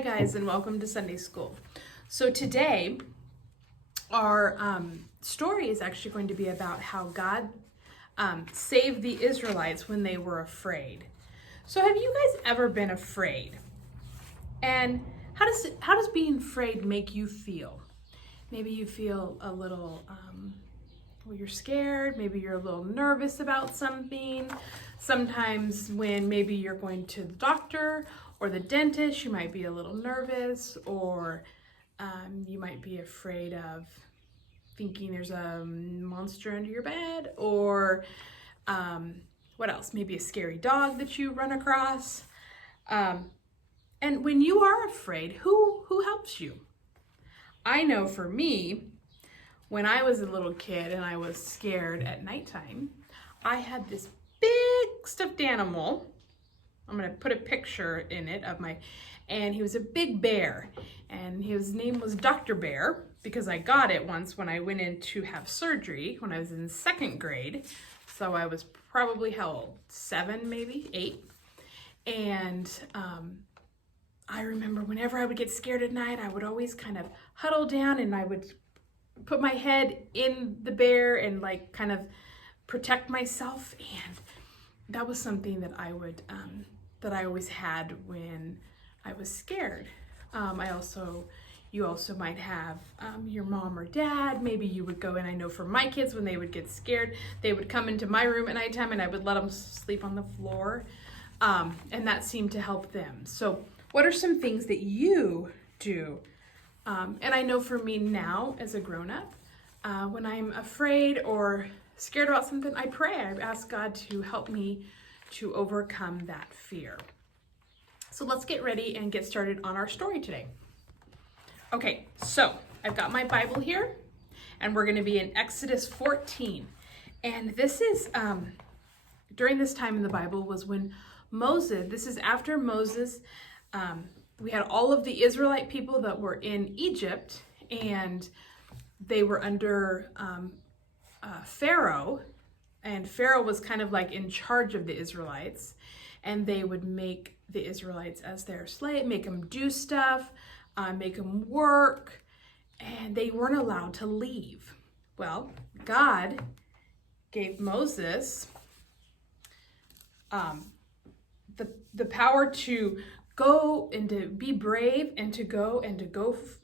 Hi guys, and welcome to Sunday School. So today our story is actually going to be about how God saved the Israelites when they were afraid. So have you guys ever been afraid? And how does being afraid make you feel? Maybe you feel a little you're scared, maybe you're a little nervous about something. Sometimes when maybe you're going to the doctor or the dentist, you might be a little nervous, or you might be afraid of thinking there's a monster under your bed, or what else? Maybe a scary dog that you run across. And when you are afraid, who helps you? I know for me, when I was a little kid and I was scared at nighttime, I had this big stuffed animal. I'm gonna put a picture in it and he was a big bear, and his name was Dr. Bear because I got it once when I went in to have surgery when I was in 2nd grade. So I was probably how old? 7, maybe 8. And I remember whenever I would get scared at night, I would always kind of huddle down and I would put my head in the bear and like kind of protect myself. And that was something that I would that I always had when I was scared. You also might have your mom or dad. Maybe you would go in. I know for my kids, when they would get scared, they would come into my room at nighttime and I would let them sleep on the floor. And that seemed to help them. So what are some things that you do? And I know for me now as a grown-up, when I'm afraid or scared about something, I pray. I ask God to help me to overcome that fear. So let's get ready and get started on our story today. Okay, so I've got my Bible here, and we're going to be in Exodus 14. And this is, during this time in the Bible was when this is after Moses, we had all of the Israelite people that were in Egypt, and they were under Pharaoh, and Pharaoh was kind of like in charge of the Israelites, and they would make the Israelites as their slave, make them do stuff, make them work, and they weren't allowed to leave. Well, God gave Moses the power to go and to be brave and to go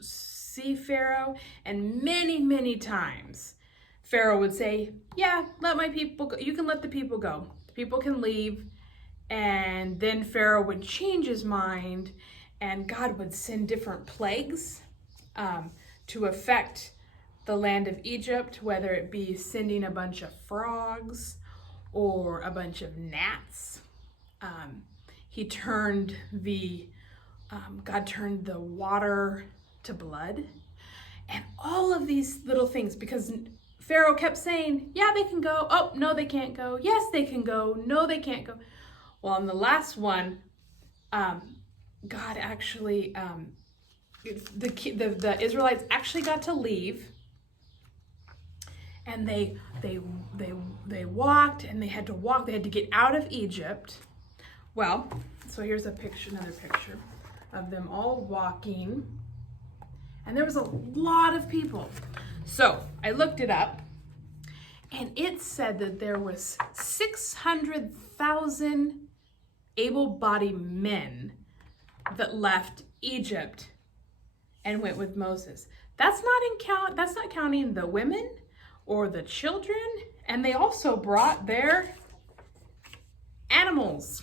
see Pharaoh. And many times Pharaoh would say, yeah, let my people go. You can let the people go. The people can leave. And then Pharaoh would change his mind, and God would send different plagues to affect the land of Egypt, whether it be sending a bunch of frogs or a bunch of gnats. God turned the water to blood, and all of these little things, because Pharaoh kept saying, yeah, they can go. Oh, no, they can't go. Yes, they can go. No, they can't go. Well, in the last one, God actually, the Israelites actually got to leave, and they walked, and they had to get out of Egypt. Well, so here's another picture of them all walking, and there was a lot of people. So I looked it up, and it said that there was 600,000 able-bodied men that left Egypt and went with Moses. That's not counting the women or the children, and they also brought their animals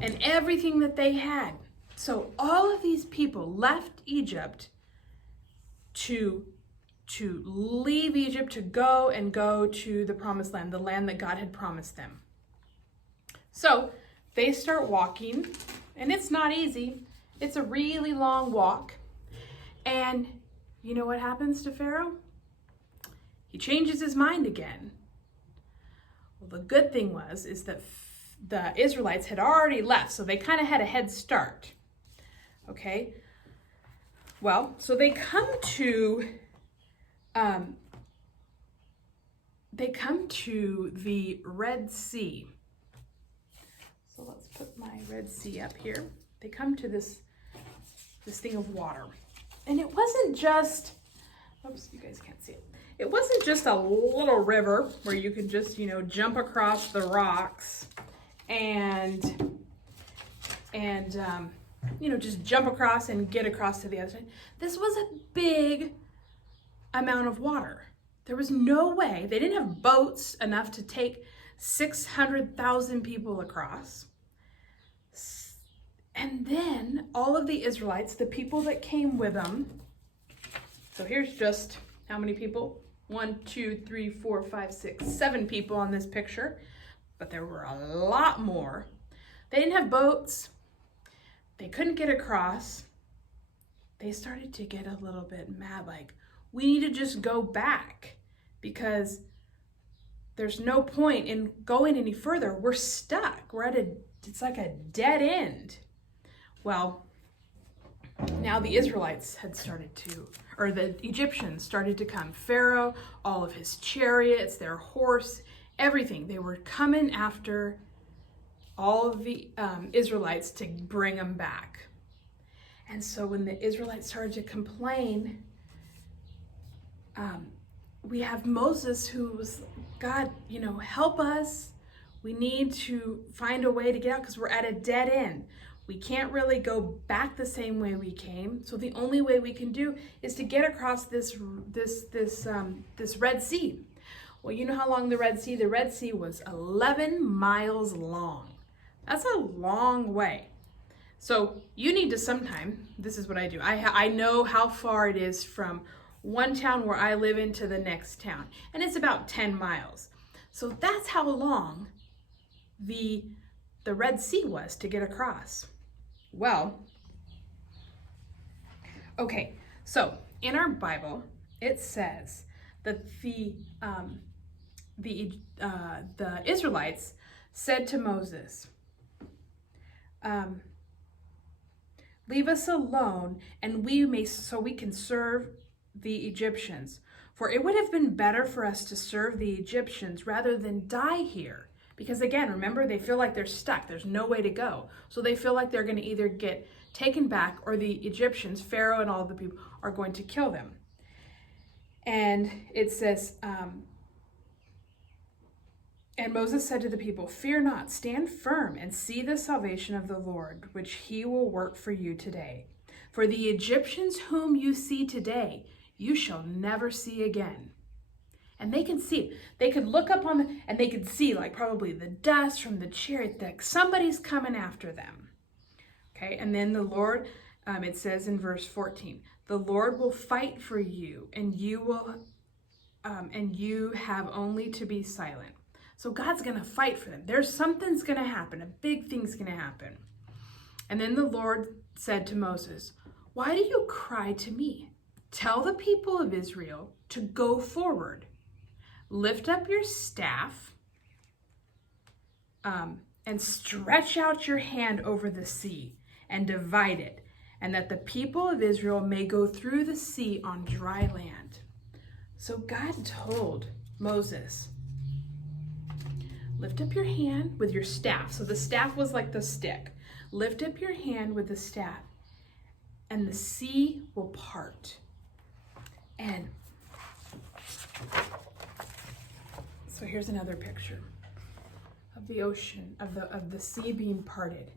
and everything that they had. So all of these people left Egypt to leave Egypt, to go to the promised land, the land that God had promised them. So they start walking, and it's not easy. It's a really long walk. And you know what happens to Pharaoh? He changes his mind again. Well, the good thing is that the Israelites had already left, so they kind of had a head start. Okay? Well, so they come to the Red Sea. So let's put my Red Sea up here. They come to this this thing of water. And it wasn't just, oops, you guys can't see it. It wasn't just a little river where you could just, jump across the rocks and just jump across and get across to the other side. This was a big amount of water. There was no way. They didn't have boats enough to take 600,000 people across. And then all of the Israelites, the people that came with them, so here's just how many people? 1, 2, 3, 4, 5, 6, 7 people on this picture, but there were a lot more. They didn't have boats. They couldn't get across. They started to get a little bit mad, like, we need to just go back because there's no point in going any further. We're stuck. It's like a dead end. Well, now the Israelites had started to, or the Egyptians started to come. Pharaoh, all of his chariots, their horse, everything. They were coming after all of the Israelites to bring them back. And so when the Israelites started to complain, we have Moses who was, God, help us. We need to find a way to get out because we're at a dead end. We can't really go back the same way we came. So the only way we can do is to get across this Red Sea. Well, you know how long the Red Sea? The Red Sea was 11 miles long. That's a long way. So you need to sometime, this is what I do. I know how far it is from one town where I live in to the next town. And it's about 10 miles. So that's how long the Red Sea was to get across. Well, okay, so in our Bible, it says that the Israelites said to Moses, leave us alone so we can serve the Egyptians. For it would have been better for us to serve the Egyptians rather than die here. Because again, remember, they feel like they're stuck. There's no way to go. So they feel like they're going to either get taken back or the Egyptians, Pharaoh and all the people, are going to kill them. And it says, and Moses said to the people, fear not, stand firm and see the salvation of the Lord, which he will work for you today. For the Egyptians whom you see today, you shall never see again. And they can see, they could look up and they could see like probably the dust from the chariot that somebody's coming after them. Okay, and then the Lord, it says in verse 14, the Lord will fight for you and you have only to be silent. So God's going to fight for them. Something's going to happen. A big thing's going to happen. And then the Lord said to Moses, why do you cry to me? Tell the people of Israel to go forward. Lift up your staff and stretch out your hand over the sea and divide it, and that the people of Israel may go through the sea on dry land. So God told Moses, lift up your hand with your staff. So the staff was like the stick. Lift up your hand with the staff, and the sea will part. And so here's another picture of the ocean, of the sea being parted.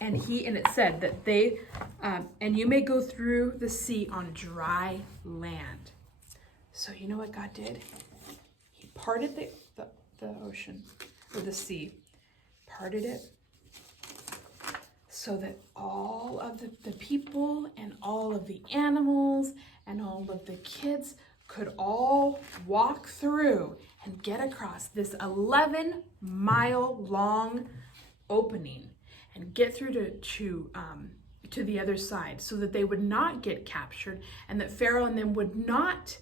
And it said that they, and you may go through the sea on dry land. So you know what God did? He parted the ocean, or the sea, parted it so that all of the people and all of the animals and all of the kids could all walk through and get across this 11-mile long opening and get through to the other side, so that they would not get captured and that Pharaoh and them would not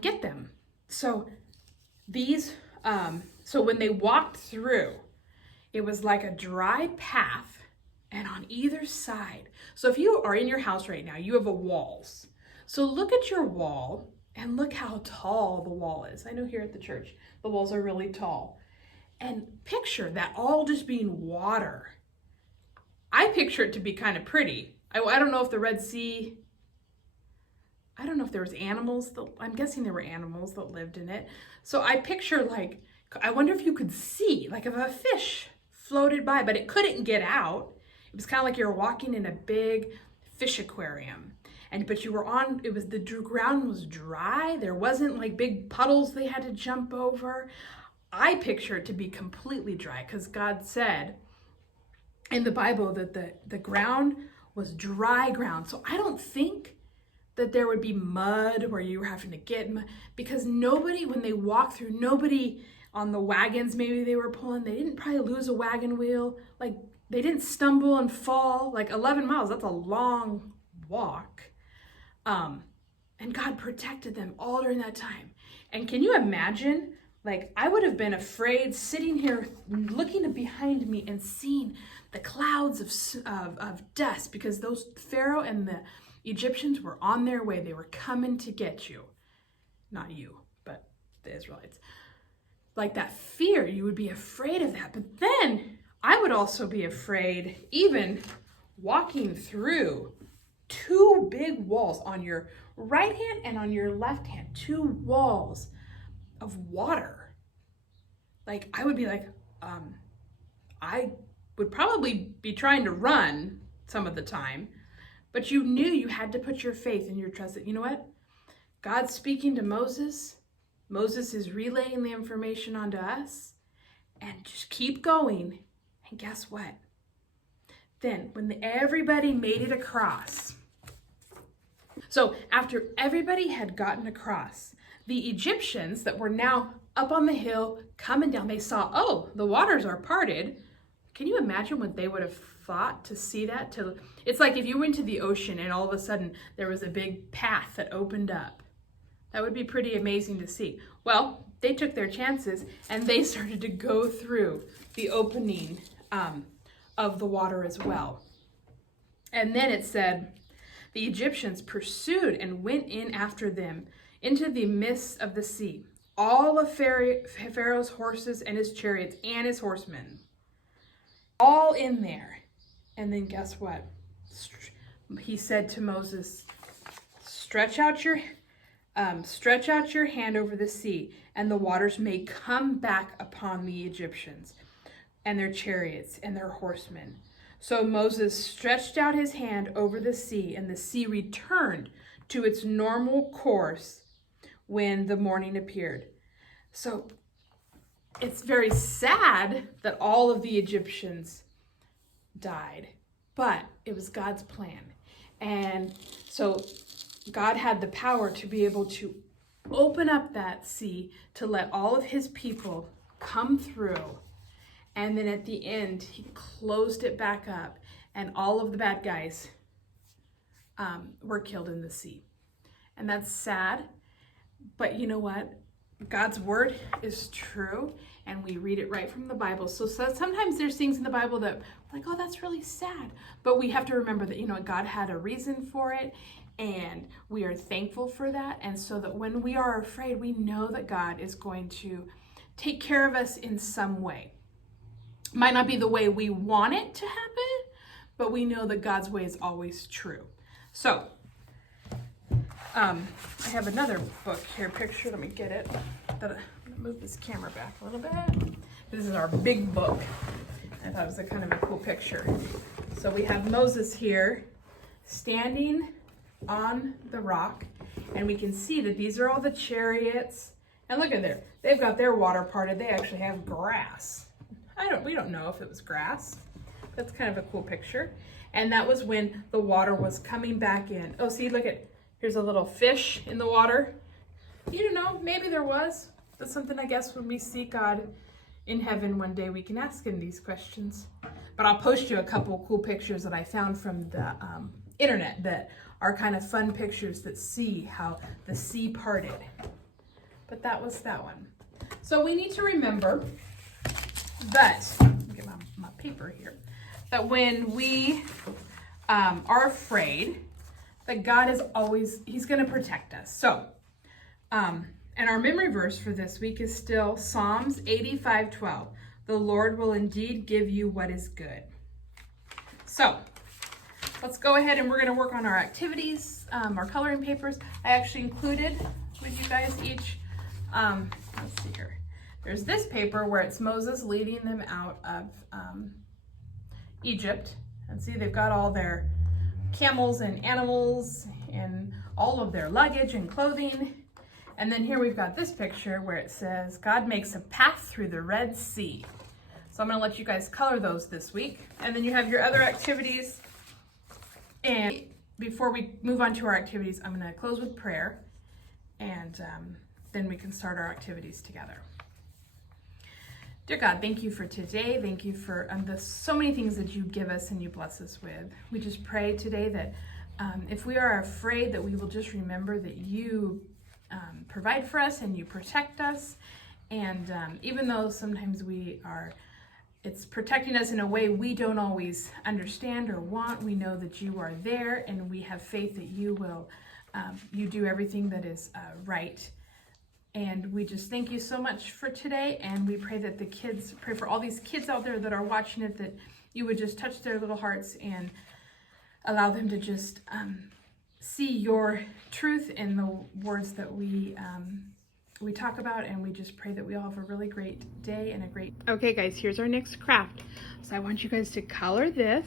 get them. So so when they walked through, it was like a dry path, and on either side. So if you are in your house right now, you have walls. So look at your wall and look how tall the wall is. I know here at the church, the walls are really tall. And picture that all just being water. I picture it to be kind of pretty. I don't know if the Red Sea, I don't know if there was animals, I'm guessing there were animals that lived in it. So I picture like, I wonder if you could see, like if a fish floated by, but it couldn't get out. It was kind of like you were walking in a big fish aquarium. But you were on, the ground was dry. There wasn't like big puddles they had to jump over. I picture it to be completely dry because God said in the Bible that the ground was dry ground. So I don't think that there would be mud where you were having to get mud, because nobody, when they walked through, nobody on the wagons maybe they were pulling, they didn't probably lose a wagon wheel. Like they didn't stumble and fall. Like 11 miles, that's a long walk. And God protected them all during that time. And can you imagine, like I would have been afraid sitting here looking behind me and seeing the clouds of dust, because those Pharaoh and the Egyptians were on their way. They were coming to get you. Not you, but the Israelites. Like that fear, you would be afraid of that. But then I would also be afraid even walking through two big walls on your right hand and on your left hand, two walls of water. Like I would be like, I would probably be trying to run some of the time, but you knew you had to put your faith and your trust that, you know what? God's speaking to Moses. Moses is relaying the information onto us, and just keep going. And guess what? Then when everybody made it across, so after everybody had gotten across, the Egyptians that were now up on the hill coming down, they saw, oh, the waters are parted. Can you imagine what they would have thought to see that? It's like if you went to the ocean and all of a sudden there was a big path that opened up. That would be pretty amazing to see. Well, they took their chances and they started to go through the opening of the water as well. And then it said, the Egyptians pursued and went in after them into the midst of the sea. All of Pharaoh's horses and his chariots and his horsemen, all in there. And then guess what? He said to Moses, stretch out your hand over the sea, and the waters may come back upon the Egyptians and their chariots and their horsemen. So Moses stretched out his hand over the sea, and the sea returned to its normal course when the morning appeared. So it's very sad that all of the Egyptians died, but it was God's plan. And so God had the power to be able to open up that sea to let all of his people come through. And then at the end, he closed it back up, and all of the bad guys were killed in the sea. And that's sad, but you know what? God's word is true, and we read it right from the Bible. So sometimes there's things in the Bible that we're like, oh, that's really sad. But we have to remember that, you know, God had a reason for it, and we are thankful for that. And so that when we are afraid, we know that God is going to take care of us in some way. Might not be the way we want it to happen, but we know that God's way is always true. So, I have another book here, picture. Let me get it. I'm gonna move this camera back a little bit. This is our big book. I thought it was a kind of a cool picture. So we have Moses here standing on the rock, and we can see that these are all the chariots. And look at there, they've got their water parted. They actually have grass. We don't know if it was grass. That's kind of a cool picture. And that was when the water was coming back in. Oh, see, look at, here's a little fish in the water. You don't know, maybe there was. That's something I guess when we see God in heaven one day, we can ask him these questions. But I'll post you a couple cool pictures that I found from the internet that are kind of fun pictures that see how the sea parted. But that was that one. So we need to remember that, let me get my paper here, that when we are afraid, that God is always, he's going to protect us. So, and our memory verse for this week is still Psalms 85:12. The Lord will indeed give you what is good. So let's go ahead and we're going to work on our activities, our coloring papers. I actually included with you guys each, let's see here. There's this paper where it's Moses leading them out of Egypt. And see, they've got all their camels and animals and all of their luggage and clothing. And then here we've got this picture where it says, God makes a path through the Red Sea. So I'm going to let you guys color those this week. And then you have your other activities. And before we move on to our activities, I'm going to close with prayer. And then we can start our activities together. Dear God, thank you for today. Thank you for the so many things that you give us and you bless us with. We just pray today that if we are afraid, that we will just remember that you provide for us and you protect us. And even though sometimes it's protecting us in a way we don't always understand or want, we know that you are there, and we have faith that you will, you do everything that is right. And we just thank you so much for today, and we pray that pray for all these kids out there that are watching it, that you would just touch their little hearts and allow them to just see your truth in the words that we talk about. And we just pray that we all have a really great day and a great... Okay guys, here's our next craft. So I want you guys to color this.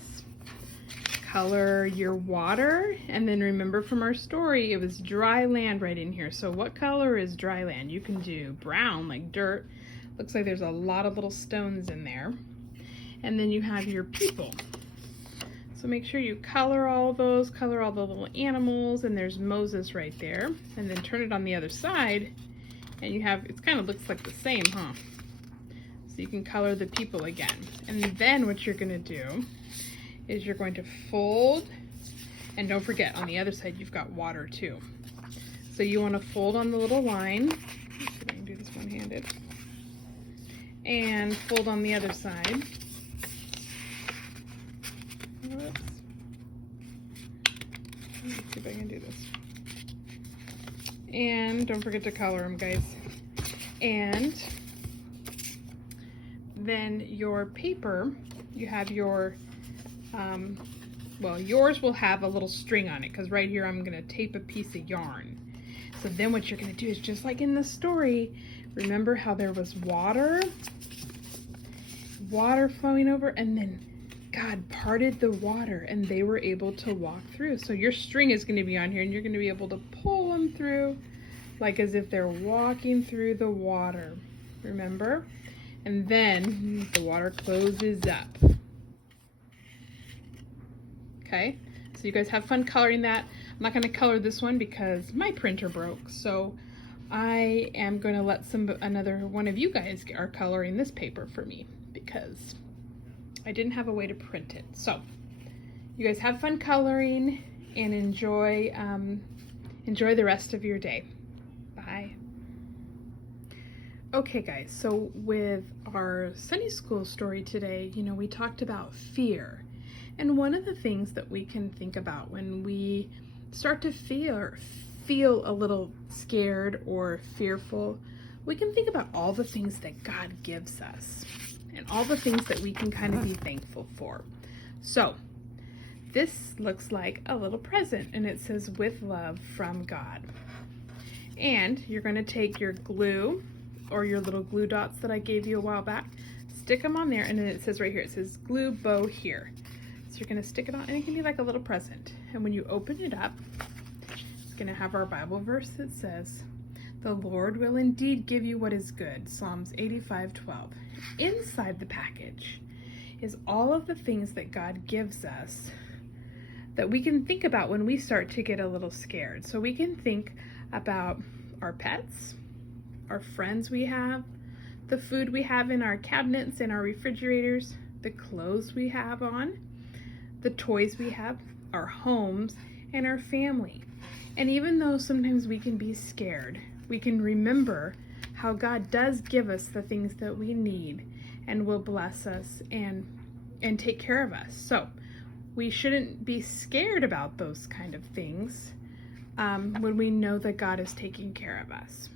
Color your water, and then remember from our story, it was dry land right in here. So what color is dry land? You can do brown, like dirt. Looks like there's a lot of little stones in there. And then you have your people. So make sure you color all of those, color all the little animals, and there's Moses right there. And then turn it on the other side, and you have, it kind of looks like the same, huh? So you can color the people again. And then what you're gonna do is you're going to fold, and don't forget on the other side you've got water too. So you want to fold on the little line. Let's see if I can do this one-handed. And fold on the other side. Whoops. Let's see if I can do this. And don't forget to color them, guys. And then your paper, you have your well, yours will have a little string on it, because right here I'm going to tape a piece of yarn. So then what you're going to do is, just like in the story, remember how there was water flowing over, and then God parted the water and they were able to walk through. So your string is going to be on here, and you're going to be able to pull them through like as if they're walking through the water. Remember? And then the water closes up. Okay, so you guys have fun coloring that. I'm not going to color this one because my printer broke, so I am going to let another one of you guys are coloring this paper for me because I didn't have a way to print it. So you guys have fun coloring and enjoy the rest of your day. Bye. Okay guys, so with our Sunday school story today, we talked about fear. And one of the things that we can think about when we start to feel a little scared or fearful, we can think about all the things that God gives us and all the things that we can kind of be thankful for. So this looks like a little present, and it says, "With love from God." And you're going to take your glue, or your little glue dots that I gave you a while back, stick them on there, and then it says right here, it says glue bow here. So you're going to stick it on, and it can be like a little present. And when you open it up, it's going to have our Bible verse that says, "The Lord will indeed give you what is good," Psalms 85:12. Inside the package is all of the things that God gives us that we can think about when we start to get a little scared. So we can think about our pets, our friends we have, the food we have in our cabinets and our refrigerators, the clothes we have on, the toys we have, our homes, and our family. And even though sometimes we can be scared, we can remember how God does give us the things that we need and will bless us and take care of us. So we shouldn't be scared about those kind of things when we know that God is taking care of us.